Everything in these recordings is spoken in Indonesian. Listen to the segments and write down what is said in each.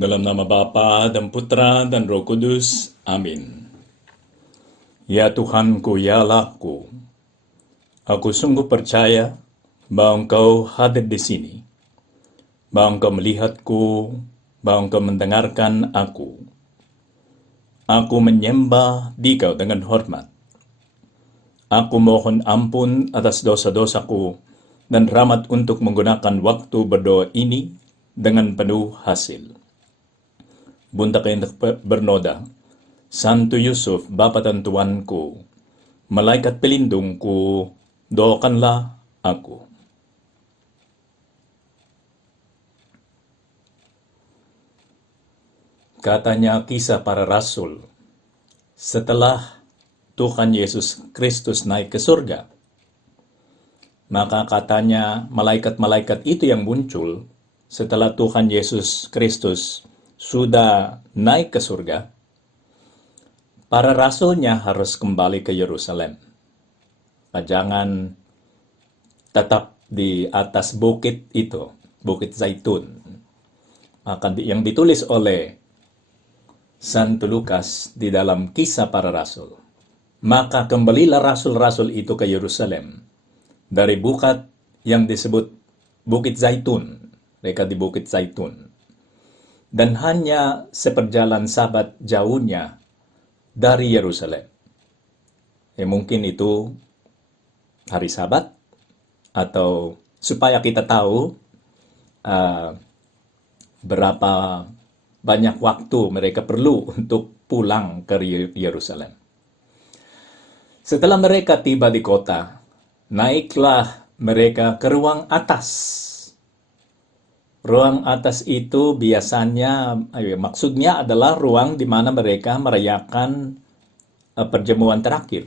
Dalam nama Bapa dan Putra dan Roh Kudus. Amin. Ya Tuhanku, ya Allahku, aku sungguh percaya bahwa Engkau hadir di sini, bahwa Engkau melihatku, bahwa Engkau mendengarkan aku. Aku menyembah Dikau dengan hormat. Aku mohon ampun atas dosa-dosaku dan rahmat untuk menggunakan waktu berdoa ini dengan penuh hasil. Bunda Kaindah bernoda, Santo Yusuf, Bapa dan Tuanku, malaikat pelindungku, doakanlah aku. Katanya kisah para rasul, setelah Tuhan Yesus Kristus naik ke surga, maka katanya malaikat-malaikat itu yang muncul setelah Tuhan Yesus Kristus sudah naik ke surga, para rasulnya harus kembali ke Yerusalem. Jangan tetap di atas bukit itu, Bukit Zaitun. Yang ditulis oleh Santo Lukas di dalam kisah para rasul. Maka kembalilah rasul-rasul itu ke Yerusalem dari bukit yang disebut Bukit Zaitun. Mereka di Bukit Zaitun. Dan hanya seperjalan sabat jauhnya dari Yerusalem. Mungkin itu hari Sabat, atau supaya kita tahu berapa banyak waktu mereka perlu untuk pulang ke Yerusalem. Setelah mereka tiba di kota, naiklah mereka ke ruang atas. Ruang atas itu biasanya, maksudnya adalah ruang di mana mereka merayakan perjamuan terakhir,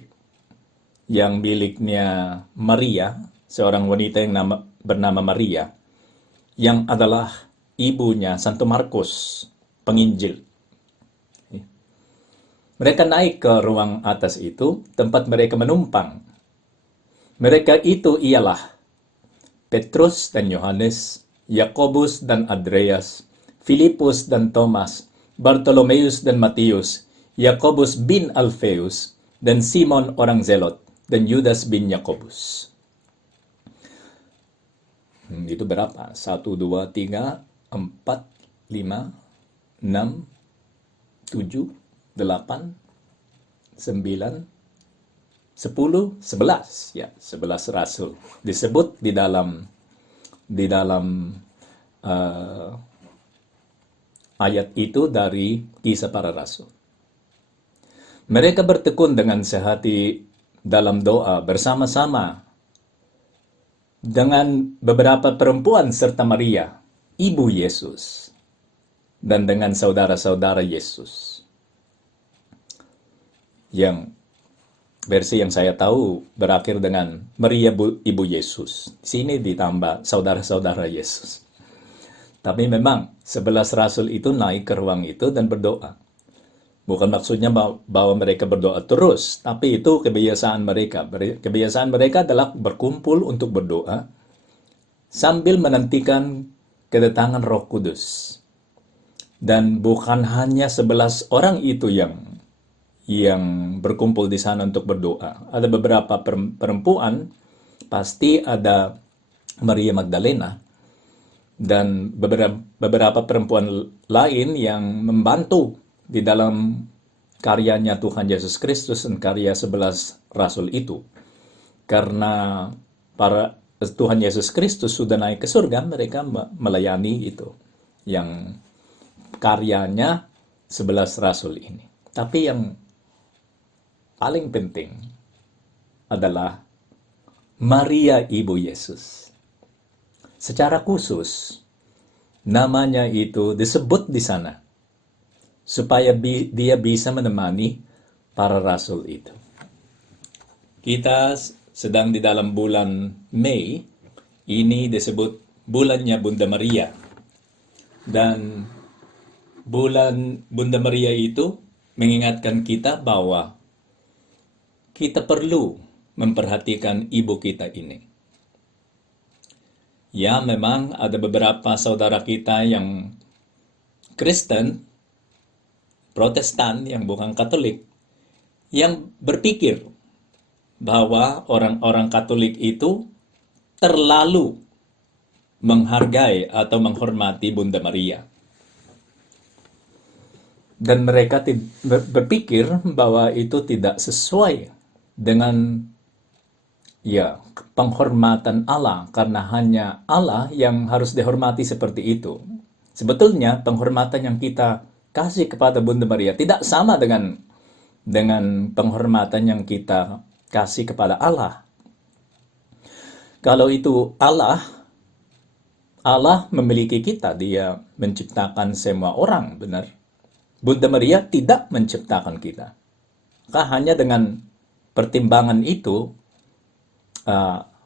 yang miliknya Maria, seorang wanita yang bernama Maria, yang adalah ibunya Santo Markus, penginjil. Mereka naik ke ruang atas itu, tempat mereka menumpang. Mereka itu ialah Petrus dan Yohanes, Yakobus dan Andreas, Filipus dan Thomas, Bartolomeus dan Matius, Yakobus bin Alfeus, dan Simon orang Zelot, dan Yudas bin Yakobus. Itu berapa? 1, 2, 3, 4, 5, 6, 7, 8, 9, 10, 11. Ya, 11 rasul. Disebut di dalam ayat itu dari kisah para rasul. Mereka bertekun dengan sehati dalam doa bersama-sama dengan beberapa perempuan serta Maria, ibu Yesus, dan dengan saudara-saudara Yesus. Yang versi yang saya tahu berakhir dengan Maria ibu Yesus. Di sini ditambah saudara-saudara Yesus. Tapi memang 11 rasul itu naik ke ruang itu dan berdoa. Bukan maksudnya bahwa mereka berdoa terus, tapi itu kebiasaan mereka. Kebiasaan mereka adalah berkumpul untuk berdoa sambil menantikan kedatangan Roh Kudus. Dan bukan hanya 11 orang itu yang berkumpul di sana untuk berdoa. Ada beberapa perempuan, pasti ada Maria Magdalena, dan beberapa perempuan lain yang membantu di dalam karyanya Tuhan Yesus Kristus dan karya 11 rasul itu. Karena Tuhan Yesus Kristus sudah naik ke surga, mereka melayani itu, yang karyanya 11 rasul ini. Tapi yang paling penting adalah Maria ibu Yesus. Secara khusus, namanya itu disebut di sana supaya dia bisa menemani para rasul itu. Kita sedang di dalam bulan Mei, ini disebut bulannya Bunda Maria. Dan bulan Bunda Maria itu mengingatkan kita bahwa kita perlu memperhatikan ibu kita ini. Ya, memang ada beberapa saudara kita yang Kristen, Protestan yang bukan Katolik, yang berpikir bahwa orang-orang Katolik itu terlalu menghargai atau menghormati Bunda Maria. Dan mereka berpikir bahwa itu tidak sesuai dengan penghormatan Allah, karena hanya Allah yang harus dihormati seperti itu. Sebetulnya penghormatan yang kita kasih kepada Bunda Maria tidak sama dengan penghormatan yang kita kasih kepada Allah. Kalau itu Allah memiliki kita, Dia menciptakan semua orang, benar. Bunda Maria tidak menciptakan kita. Maka hanya dengan pertimbangan itu,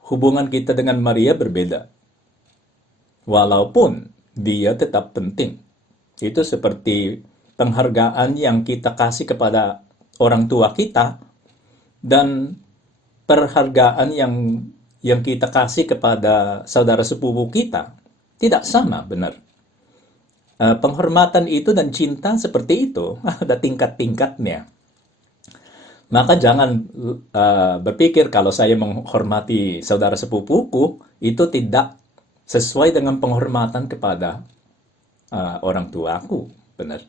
hubungan kita dengan Maria berbeda. Walaupun dia tetap penting. Itu seperti penghargaan yang kita kasih kepada orang tua kita, dan perhargaan yang kita kasih kepada saudara sepupu kita tidak sama, benar. Penghormatan itu dan cinta seperti itu ada tingkat-tingkatnya. Maka jangan berpikir kalau saya menghormati saudara sepupuku itu tidak sesuai dengan penghormatan kepada orang tuaku, benar.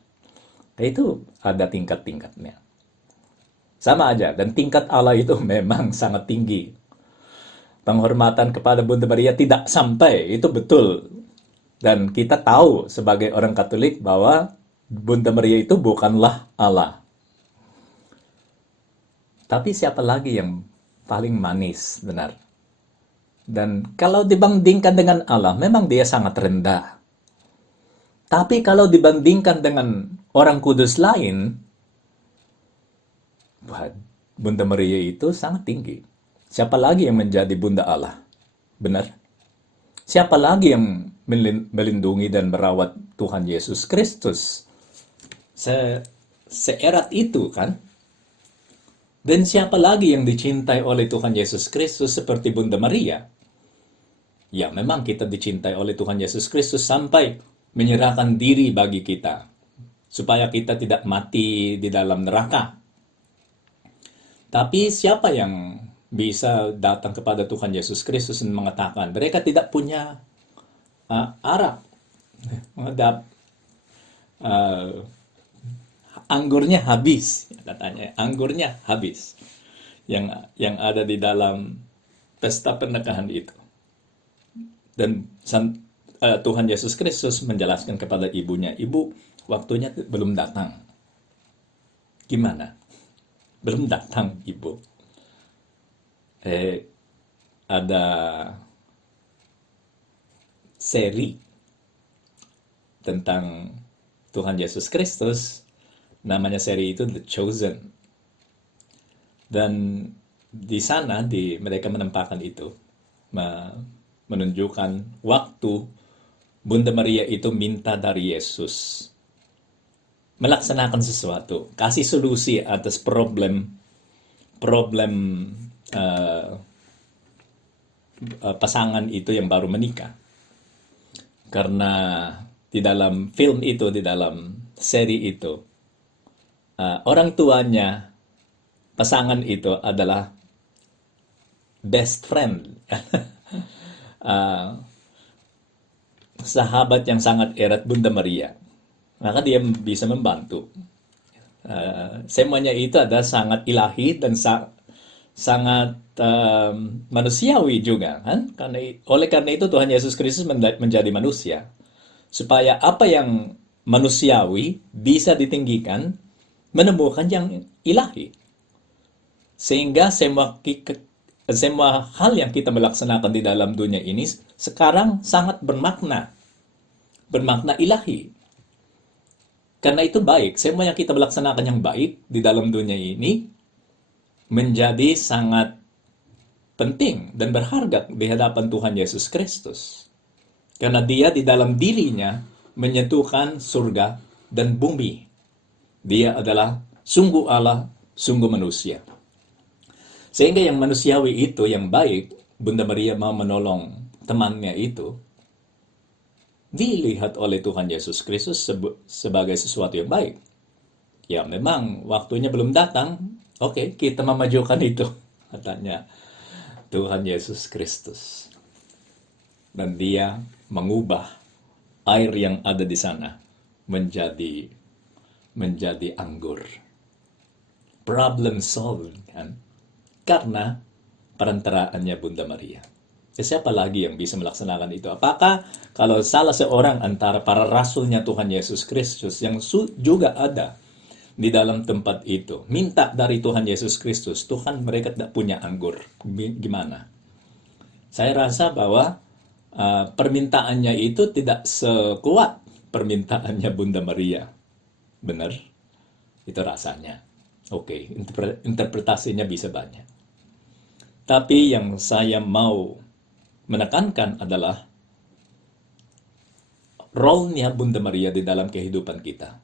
Itu ada tingkat-tingkatnya. Sama aja, dan tingkat Allah itu memang sangat tinggi. Penghormatan kepada Bunda Maria tidak sampai, itu betul. Dan kita tahu sebagai orang Katolik bahwa Bunda Maria itu bukanlah Allah. Tapi siapa lagi yang paling manis, benar? Dan kalau dibandingkan dengan Allah, memang dia sangat rendah. Tapi kalau dibandingkan dengan orang kudus lain, Bunda Maria itu sangat tinggi. Siapa lagi yang menjadi Bunda Allah? Benar? Siapa lagi yang melindungi dan merawat Tuhan Yesus Kristus? Seerat itu, kan? Dan siapa lagi yang dicintai oleh Tuhan Yesus Kristus seperti Bunda Maria? Ya, memang kita dicintai oleh Tuhan Yesus Kristus sampai menyerahkan diri bagi kita, supaya kita tidak mati di dalam neraka. Tapi siapa yang bisa datang kepada Tuhan Yesus Kristus dan mengatakan mereka tidak punya arak, anggurnya habis, katanya anggurnya habis yang ada di dalam pesta pernikahan itu. Dan Tuhan Yesus Kristus menjelaskan kepada ibunya, ibu, waktunya belum datang. Gimana? Belum datang, ibu. Ada seri tentang Tuhan Yesus Kristus, namanya seri itu The Chosen. Dan di sana mereka menempatkan itu, menunjukkan waktu Bunda Maria itu minta dari Yesus melaksanakan sesuatu, kasih solusi atas problem pasangan itu yang baru menikah. Karena di dalam film itu, di dalam seri itu, orang tuanya pasangan itu adalah best friend. Sahabat yang sangat erat Bunda Maria. Maka dia bisa membantu. Semuanya itu adalah sangat ilahi dan sangat manusiawi juga, kan? Oleh karena itu Tuhan Yesus Kristus menjadi manusia, supaya apa yang manusiawi bisa ditinggikan, menemukan yang ilahi, sehingga semua hal yang kita melaksanakan di dalam dunia ini sekarang sangat bermakna ilahi. Karena itu baik, semua yang kita melaksanakan yang baik di dalam dunia ini menjadi sangat penting dan berharga di hadapan Tuhan Yesus Kristus. Karena dia di dalam dirinya menyentuhkan surga dan bumi. Dia adalah sungguh Allah, sungguh manusia. Sehingga yang manusiawi itu, yang baik, Bunda Maria mau menolong temannya itu, dilihat oleh Tuhan Yesus Kristus sebagai sesuatu yang baik. Ya memang waktunya belum datang, oke, kita memajukan itu, katanya Tuhan Yesus Kristus. Dan dia mengubah air yang ada di sana menjadi anggur. Problem solved, kan? Karena perantaraannya Bunda Maria. Siapa lagi yang bisa melaksanakan itu? Apakah kalau salah seorang antara para rasulnya Tuhan Yesus Kristus yang juga ada di dalam tempat itu minta dari Tuhan Yesus Kristus, Tuhan mereka tidak punya anggur, gimana? Saya rasa bahwa permintaannya itu tidak sekuat permintaannya Bunda Maria. Benar? Itu rasanya. Oke, interpretasinya bisa banyak. Tapi yang saya mau menekankan adalah role-nya Bunda Maria di dalam kehidupan kita.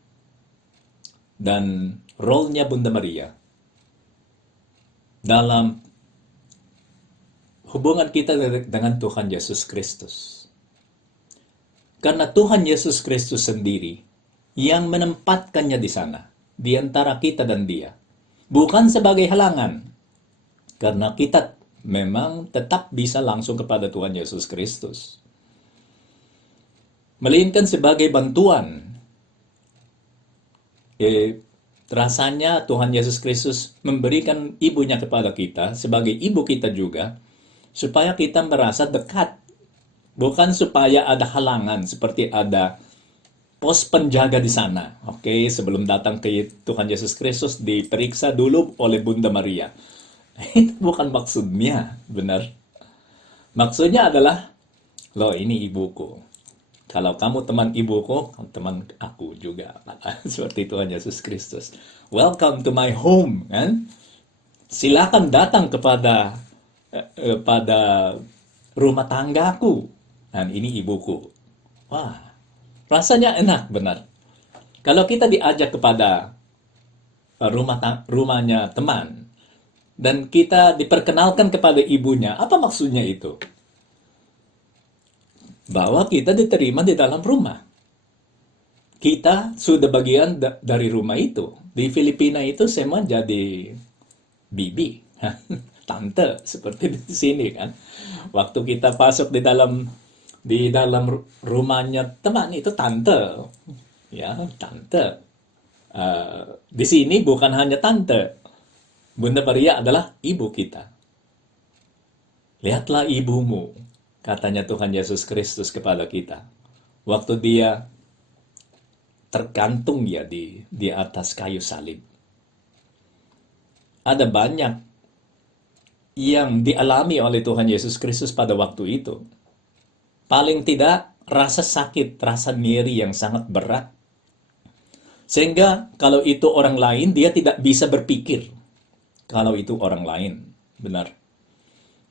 Dan role-nya Bunda Maria dalam hubungan kita dengan Tuhan Yesus Kristus. Karena Tuhan Yesus Kristus sendiri yang menempatkannya di sana, di antara kita dan dia. Bukan sebagai halangan, karena kita memang tetap bisa langsung kepada Tuhan Yesus Kristus. Melainkan sebagai bantuan. Rasanya Tuhan Yesus Kristus memberikan ibunya kepada kita, sebagai ibu kita juga, supaya kita merasa dekat. Bukan supaya ada halangan, seperti ada pos penjaga di sana. Oke, sebelum datang ke Tuhan Yesus Kristus, diperiksa dulu oleh Bunda Maria. Itu bukan maksudnya, benar. Maksudnya adalah, loh ini ibuku. Kalau kamu teman ibuku, teman aku juga. Seperti Tuhan Yesus Kristus. Welcome to my home, kan? Silakan datang pada rumah tanggaku. Dan ini ibuku. Wah, rasanya enak, benar. Kalau kita diajak kepada rumahnya teman, dan kita diperkenalkan kepada ibunya, apa maksudnya itu? Bahwa kita diterima di dalam rumah. Kita sudah bagian dari rumah itu. Di Filipina itu semua jadi bibi, tante, seperti di sini kan. Waktu kita masuk di dalam rumahnya teman itu tante, ya tante. Di sini bukan hanya tante. Bunda Maria adalah ibu kita. Lihatlah ibumu, katanya Tuhan Yesus Kristus kepada kita. Waktu dia tergantung ya di atas kayu salib. Ada banyak yang dialami oleh Tuhan Yesus Kristus pada waktu itu. Paling tidak rasa sakit, rasa nyeri yang sangat berat. Sehingga kalau itu orang lain, dia tidak bisa berpikir. Kalau itu orang lain, benar.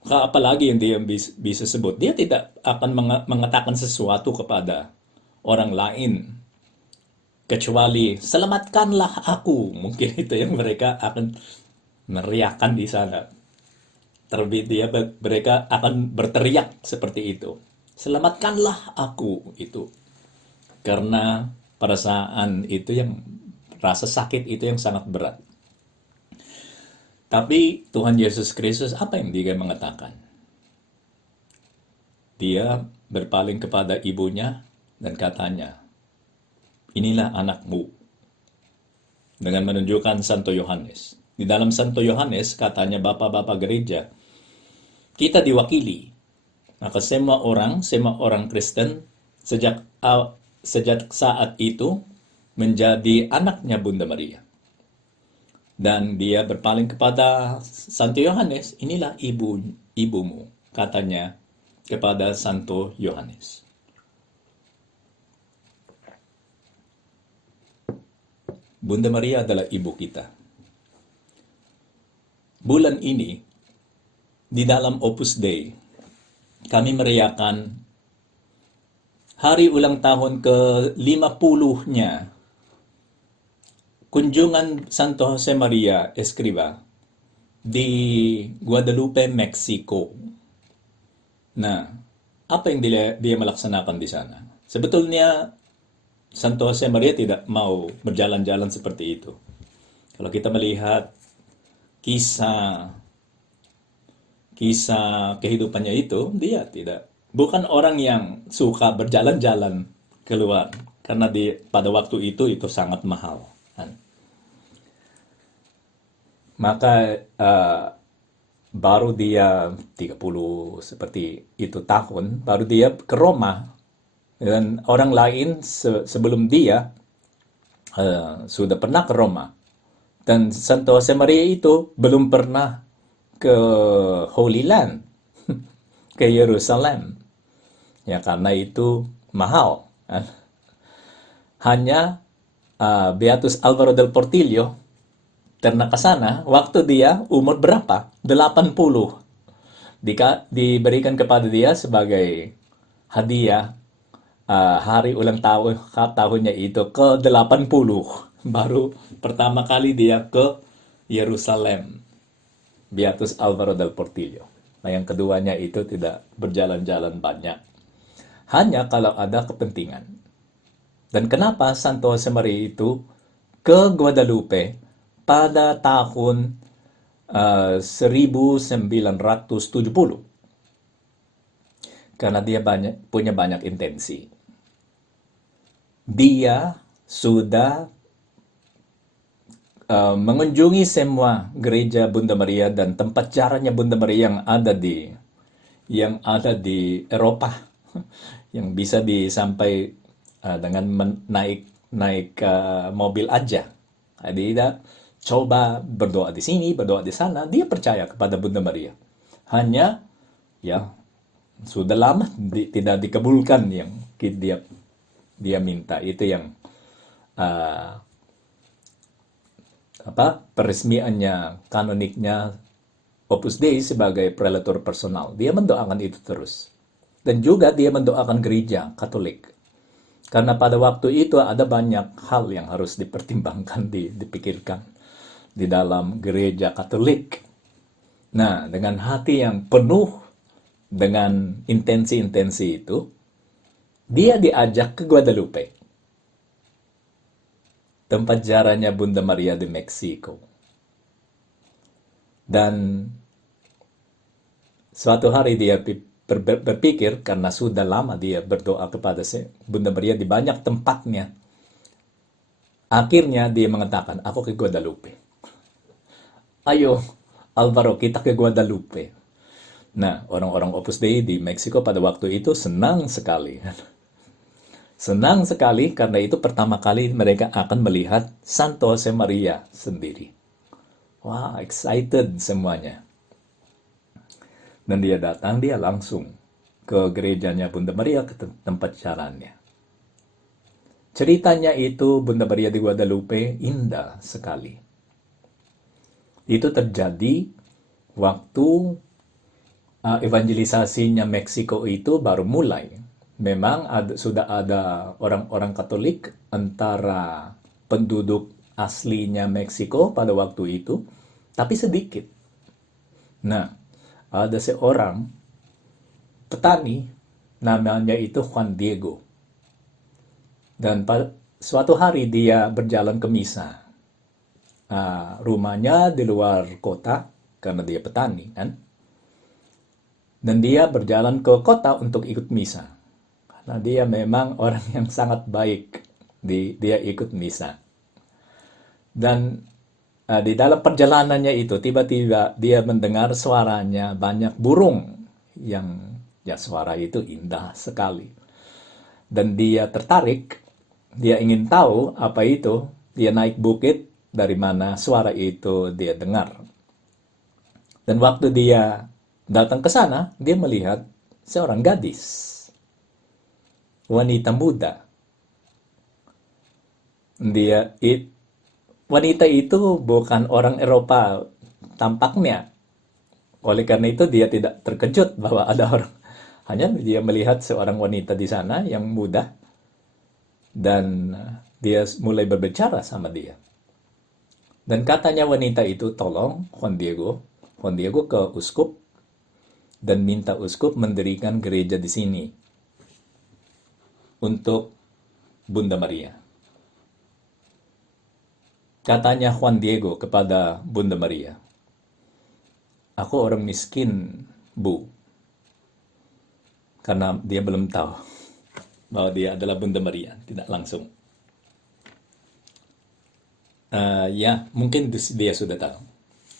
Apalagi yang dia bisa sebut, dia tidak akan mengatakan sesuatu kepada orang lain. Kecuali, selamatkanlah aku. Mungkin itu yang mereka akan meriakan di sana. Terlebih mereka akan berteriak seperti itu. Selamatkanlah aku, itu. Karena perasaan itu rasa sakit itu yang sangat berat. Tapi Tuhan Yesus Kristus apa yang dia mengatakan? Dia berpaling kepada ibunya dan katanya, inilah anakmu. Dengan menunjukkan Santo Yohanes. Di dalam Santo Yohanes katanya bapak-bapak gereja, kita diwakili. Maka semua orang Kristen sejak saat itu menjadi anaknya Bunda Maria. Dan dia berpaling kepada Santo Yohanes, inilah ibumu, katanya kepada Santo Yohanes. Bunda Maria adalah ibu kita. Bulan ini, di dalam Opus Dei, kami merayakan hari ulang tahun ke-50-nya kunjungan Santo Jose Maria Escrivá di Guadalupe, Mexico. Nah, apa yang dia melaksanakan di sana? Sebetulnya Santo Jose Maria tidak mau berjalan-jalan seperti itu. Kalau kita melihat kisah kisah kehidupannya itu, dia tidak bukan orang yang suka berjalan-jalan keluar karena pada waktu itu sangat mahal kan. Maka baru dia 30 seperti itu tahun baru dia ke Roma, dan orang lain sebelum dia sudah pernah ke Roma, dan Santo Jose Maria itu belum pernah ke Holy Land, ke Yerusalem. Ya karena itu mahal. Kan. Hanya Beatus Alvaro del Portillo pernah ke sana waktu dia umur berapa? 80. Diberikan kepada dia sebagai hadiah hari ulang tahunnya itu ke 80. Baru pertama kali dia ke Yerusalem. Beatus Alvaro del Portillo. Nah, yang keduanya itu tidak berjalan-jalan banyak. Hanya kalau ada kepentingan. Dan kenapa Santo Jose Maria itu ke Guadalupe pada tahun 1970? Karena dia punya banyak intensi. Dia sudah mengunjungi semua gereja Bunda Maria dan tempat caranya Bunda Maria yang ada di Eropa, yang bisa disampai dengan naik mobil aja. Dia coba berdoa di sini, berdoa di sana. Dia percaya kepada Bunda Maria. Hanya ya sudah lama tidak dikabulkan yang dia minta. Itu yang peresmiannya, kanoniknya Opus Dei sebagai prelator personal. Dia mendoakan itu terus. Dan juga dia mendoakan gereja Katolik. Karena pada waktu itu ada banyak hal yang harus dipertimbangkan, dipikirkan di dalam gereja Katolik. Nah, dengan hati yang penuh dengan intensi-intensi itu, dia diajak ke Guadalupe, tempat jaranya Bunda Maria di Meksiko. Dan suatu hari dia berpikir, karena sudah lama dia berdoa kepada Bunda Maria di banyak tempatnya. Akhirnya dia mengatakan, aku ke Guadalupe. Ayo, Alvaro, kita ke Guadalupe. Nah, orang-orang Opus Dei di Meksiko pada waktu itu senang sekali. Senang sekali karena itu pertama kali mereka akan melihat Santo Jose Maria sendiri. Wah, excited semuanya. Dan dia datang, dia langsung ke gerejanya Bunda Maria, ke tempat caranya. Ceritanya itu Bunda Maria di Guadalupe indah sekali. Itu terjadi waktu evangelisasinya Meksiko itu baru mulai. Memang sudah ada orang-orang Katolik antara penduduk aslinya Meksiko pada waktu itu, tapi sedikit. Nah, ada seorang petani, namanya itu Juan Diego. Dan suatu hari dia berjalan ke misa. Rumahnya di luar kota, karena dia petani, kan? Dan dia berjalan ke kota untuk ikut misa. Karena dia memang orang yang sangat baik. Dia ikut misa. Dan di dalam perjalanannya itu, tiba-tiba dia mendengar suaranya banyak burung. Yang ya suara itu indah sekali. Dan dia tertarik, dia ingin tahu apa itu. Dia naik bukit, dari mana suara itu dia dengar. Dan waktu dia datang ke sana, dia melihat seorang gadis, wanita muda. Wanita itu bukan orang Eropa tampaknya. Oleh karena itu dia tidak terkejut bahwa ada orang. Hanya dia melihat seorang wanita di sana yang muda, dan dia mulai berbicara sama dia. Dan katanya wanita itu, tolong Juan Diego ke uskup dan minta uskup mendirikan gereja di sini untuk Bunda Maria. Katanya Juan Diego kepada Bunda Maria, "Aku orang miskin, Bu." Karena dia belum tahu bahwa dia adalah Bunda Maria, tidak langsung. Ya, mungkin dia sudah tahu.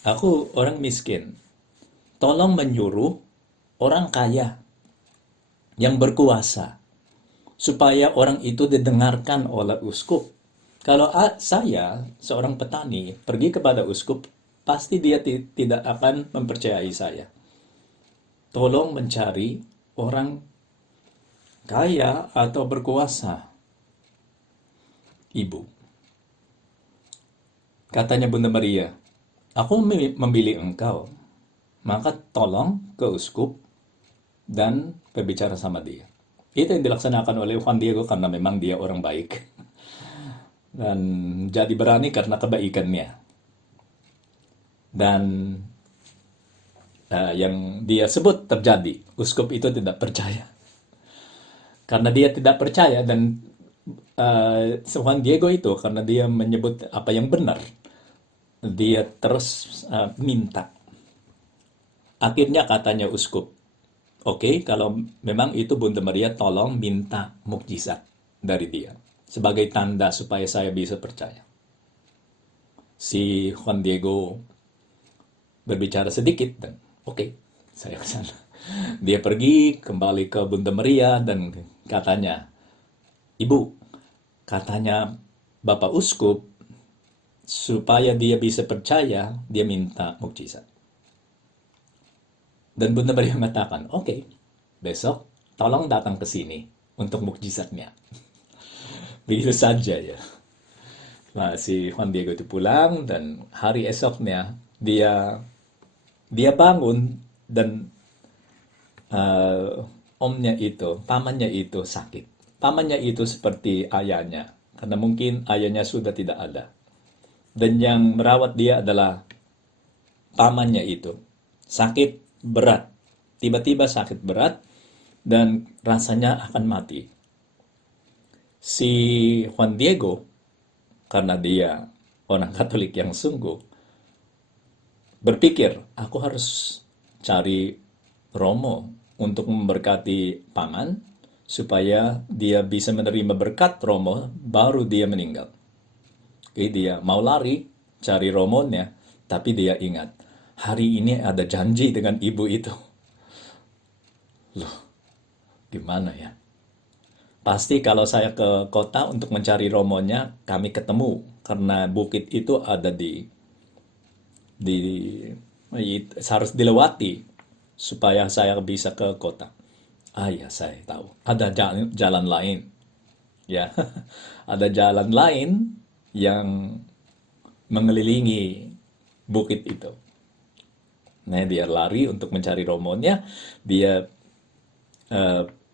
Aku orang miskin. Tolong menyuruh orang kaya yang berkuasa supaya orang itu didengarkan oleh uskup. Kalau saya, seorang petani, pergi kepada uskup, pasti dia tidak akan mempercayai saya. Tolong mencari orang kaya atau berkuasa, Ibu. Katanya Bunda Maria, "Aku memilih engkau, maka tolong ke uskup dan berbicara sama dia." Itu yang dilaksanakan oleh Juan Diego karena memang dia orang baik. Dan jadi berani karena kebaikannya. Dan yang dia sebut terjadi, uskup itu tidak percaya. Karena dia tidak percaya dan Juan Diego itu karena dia menyebut apa yang benar, dia terus minta. Akhirnya katanya uskup, "Oke, kalau memang itu Bunda Maria, tolong minta mukjizat dari dia sebagai tanda supaya saya bisa percaya." Si Juan Diego berbicara sedikit dan oke, saya ke sana. Dia pergi kembali ke Bunda Maria dan katanya, "Ibu, katanya Bapak Uskup supaya dia bisa percaya, dia minta mukjizat." Dan Bunda Maria mengatakan, "Oke, besok tolong datang ke sini untuk mukjizatnya." Begitu saja ya. Nah, si Juan Diego itu pulang dan hari esoknya dia bangun dan pamannya itu sakit. Pamannya itu seperti ayahnya, karena mungkin ayahnya sudah tidak ada. Dan yang merawat dia adalah pamannya itu. Sakit berat, tiba-tiba sakit berat dan rasanya akan mati. Si Juan Diego, karena dia orang Katolik yang sungguh, berpikir, aku harus cari Romo untuk memberkati paman, supaya dia bisa menerima berkat Romo, baru dia meninggal. Oke, dia mau lari, cari Romonya, tapi dia ingat, hari ini ada janji dengan ibu itu. Loh, gimana ya? Pasti kalau saya ke kota untuk mencari Romonya, kami ketemu. Karena bukit itu ada harus dilewati supaya saya bisa ke kota. Ya, saya tahu. Ada jalan lain. Ya, ada jalan lain yang mengelilingi bukit itu. Nah, dia lari untuk mencari Romonya. Dia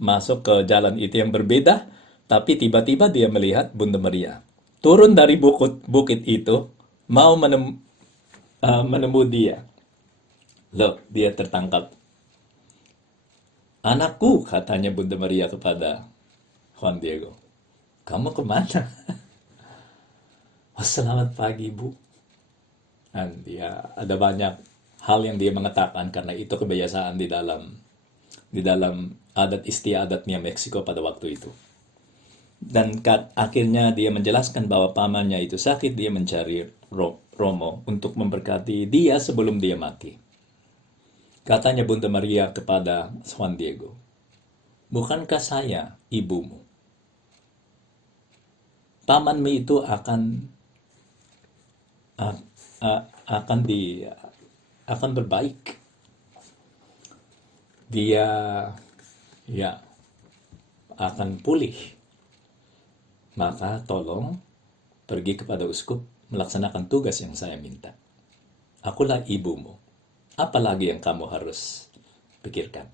masuk ke jalan itu yang berbeda, tapi tiba-tiba dia melihat Bunda Maria turun dari bukit itu, mau menemui dia. Loh, dia tertangkap. "Anakku," katanya Bunda Maria kepada Juan Diego, "kamu kemana?" "Oh, selamat pagi, Bu." Dan dia ada banyak hal yang dia mengatakan karena itu kebiasaan di dalam adat istiadatnya Meksiko pada waktu itu. Dan akhirnya dia menjelaskan bahwa pamannya itu sakit, dia mencari Romo untuk memberkati dia sebelum dia mati. Katanya Bunda Maria kepada Juan Diego, "Bukankah saya ibumu? Pamanmu itu akan berbaik. Dia ya akan pulih. Maka tolong pergi kepada uskup melaksanakan tugas yang saya minta. Akulah ibumu. Apalagi yang kamu harus pikirkan?"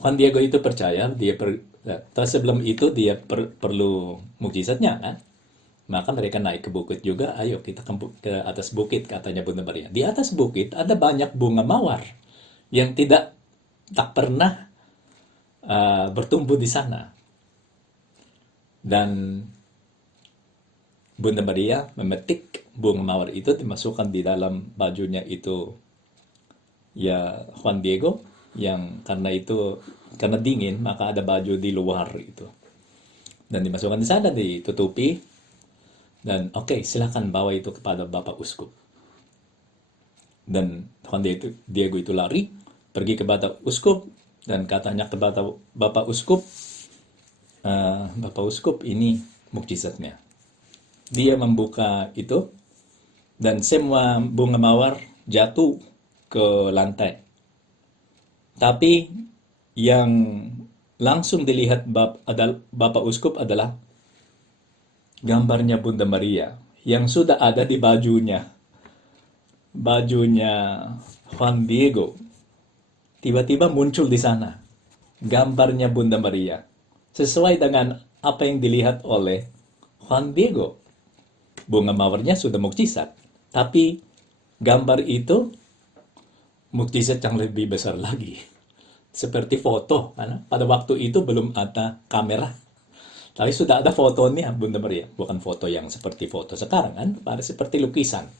Juan Diego itu percaya, terus sebelum itu dia perlu mukjizatnya kan? Maka mereka naik ke bukit juga, "Ayo kita ke atas bukit," katanya Bunda Maria. Di atas bukit ada banyak bunga mawar yang tak pernah bertumbuh di sana. Dan Bunda Maria memetik bunga mawar itu, dimasukkan di dalam bajunya itu ya Juan Diego, yang karena dingin maka ada baju di luar itu, dan dimasukkan di sana, ditutupi, dan oke, silakan bawa itu kepada Bapak Uskup. Dan Juan Diego itu lari pergi kepada Uskup dan katanya kepada Bapak Uskup, Bapak Uskup, ini mukjizatnya. Dia membuka itu dan semua bunga mawar jatuh ke lantai. Tapi yang langsung dilihat Bapak Uskup adalah gambarnya Bunda Maria yang sudah ada di bajunya Juan Diego. Tiba-tiba muncul di sana gambarnya Bunda Maria sesuai dengan apa yang dilihat oleh Juan Diego. Bunga mawarnya sudah mukjizat, tapi gambar itu mukjizat yang lebih besar lagi. Seperti foto, karena pada waktu itu belum ada kamera, tapi sudah ada fotonya Bunda Maria. Bukan foto yang seperti foto sekarang kan, pada seperti lukisan.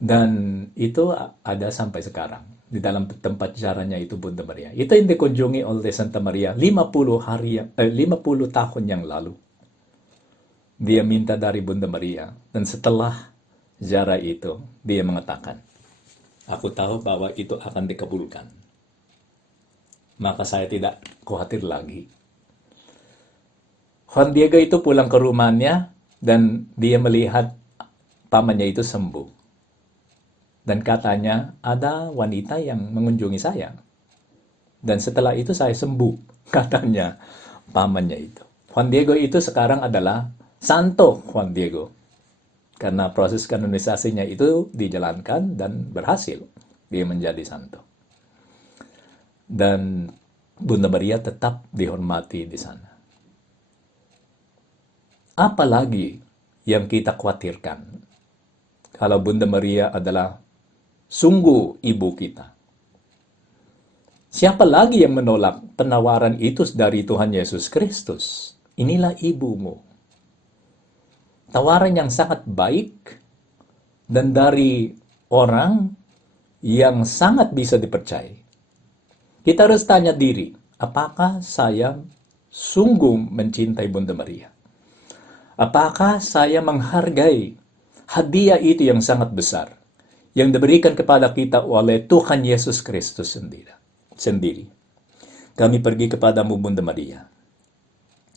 Dan itu ada sampai sekarang di dalam tempat caranya itu Bunda Maria. Itu yang dikunjungi oleh Santa Maria 50 tahun yang lalu. Dia minta dari Bunda Maria, dan setelah ziarah itu dia mengatakan, aku tahu bahwa itu akan dikabulkan, maka saya tidak khawatir lagi. Juan Diego itu pulang ke rumahnya dan dia melihat pamannya itu sembuh. Dan katanya, ada wanita yang mengunjungi saya. Dan setelah itu saya sembuh, katanya pamannya itu. Juan Diego itu sekarang adalah Santo Juan Diego. Karena proses kanonisasinya itu dijalankan dan berhasil. Dia menjadi santo. Dan Bunda Maria tetap dihormati di sana. Apalagi yang kita khawatirkan kalau Bunda Maria adalah sungguh ibu kita? Siapa lagi yang menolak penawaran itu dari Tuhan Yesus Kristus? Inilah ibumu. Tawaran yang sangat baik dan dari orang yang sangat bisa dipercaya. Kita harus tanya diri, apakah saya sungguh mencintai Bunda Maria? Apakah saya menghargai hadiah itu yang sangat besar yang diberikan kepada kita oleh Tuhan Yesus Kristus sendiri? Kami pergi kepadamu Bunda Maria.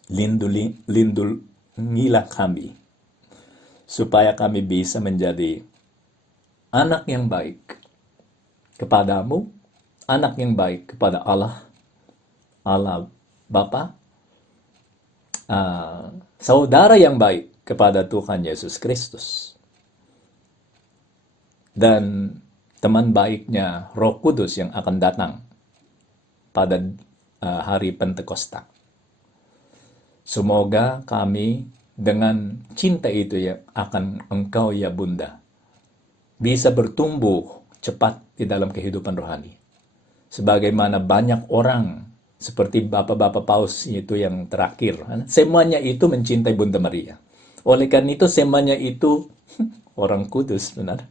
Lindungilah kami supaya kami bisa menjadi anak yang baik kepadamu, anak yang baik kepada Allah Bapa, saudara yang baik kepada Tuhan Yesus Kristus, dan teman baiknya Roh Kudus yang akan datang pada hari Pentakosta. Semoga kami dengan cinta itu ya akan Engkau ya Bunda bisa bertumbuh cepat di dalam kehidupan rohani. Sebagaimana banyak orang seperti Bapak-Bapak Paus itu yang terakhir, semuanya itu mencintai Bunda Maria. Oleh karena itu semuanya itu orang kudus, benar.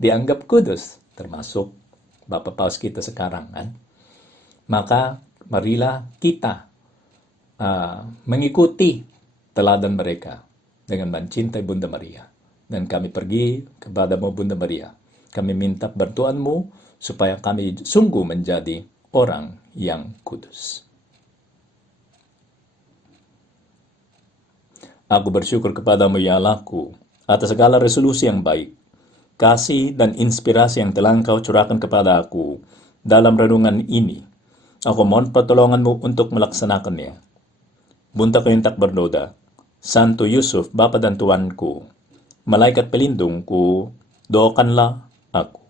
Dianggap kudus, termasuk Bapak Paus kita sekarang kan. Maka marilah kita mengikuti teladan mereka dengan mencintai Bunda Maria. Dan kami pergi kepadamu Bunda Maria. Kami minta bantuanmu supaya kami sungguh menjadi orang yang kudus. Aku bersyukur kepadamu ya Allahku atas segala resolusi yang baik, kasih dan inspirasi yang telah Engkau curahkan kepada aku dalam renungan ini. Aku mohon pertolonganmu untuk melaksanakannya. Bunda Kelintak berdoa, Santo Yusuf, Bapa dan Tuanku, Malaikat pelindungku, doakanlah aku.